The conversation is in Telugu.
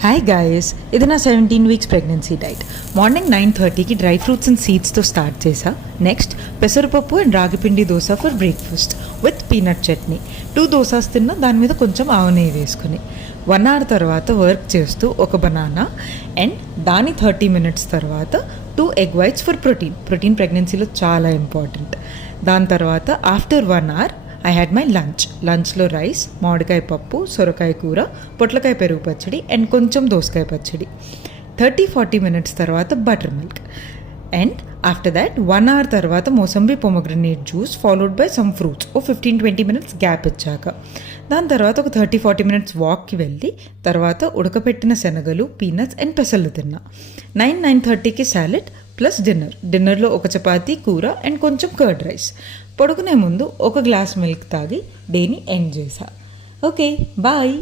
హాయ్ గాయస్, ఇది నా 17 వీక్స్ ప్రెగ్నెన్సీ డైట్. మార్నింగ్ 9:30కి డ్రై ఫ్రూట్స్ అండ్ సీడ్స్తో స్టార్ట్ చేసా. నెక్స్ట్ పెసరపప్పు అండ్ రాగిపిండి dosa for breakfast with peanut chutney. 2 dosas తిన్నా, దాని మీద కొంచెం ఆవు నెయ్యి వేసుకుని. 1 అవర్ తర్వాత వర్క్ చేస్తూ ఒక బనానా అండ్ దాని 30 మినిట్స్ తర్వాత 2 ఎగ్ వైట్స్ ఫర్ ప్రోటీన్ ప్రెగ్నెన్సీలో చాలా ఇంపార్టెంట్. దాని తర్వాత after 1 hour I had my లంచ్లో రైస్, మామిడికాయ పప్పు, సొరకాయ కూర, పొట్లకాయ పెరుగు పచ్చడి అండ్ కొంచెం దోసకాయ పచ్చడి. 30-40 మినిట్స్ తర్వాత butter milk and after that 1 hour తర్వాత mosambi pomegranate juice followed by some fruits. 15-20 minutes gap ఇచ్చాక దాని తర్వాత ఒక 30-40 మినిట్స్ వాక్కి వెళ్ళి తర్వాత ఉడకపెట్టిన శనగలు, పీనట్స్ అండ్ పెసలు తిన్నా. 9-9:30కి సాలెడ్ ప్లస్ డిన్నర్లో ఒక చపాతీ, కూర అండ్ కొంచెం కర్డ్ రైస్. పడుకునే ముందు ఒక గ్లాస్ మిల్క్ తాగి డేని ఎండ్ చేశా. Okay, bye.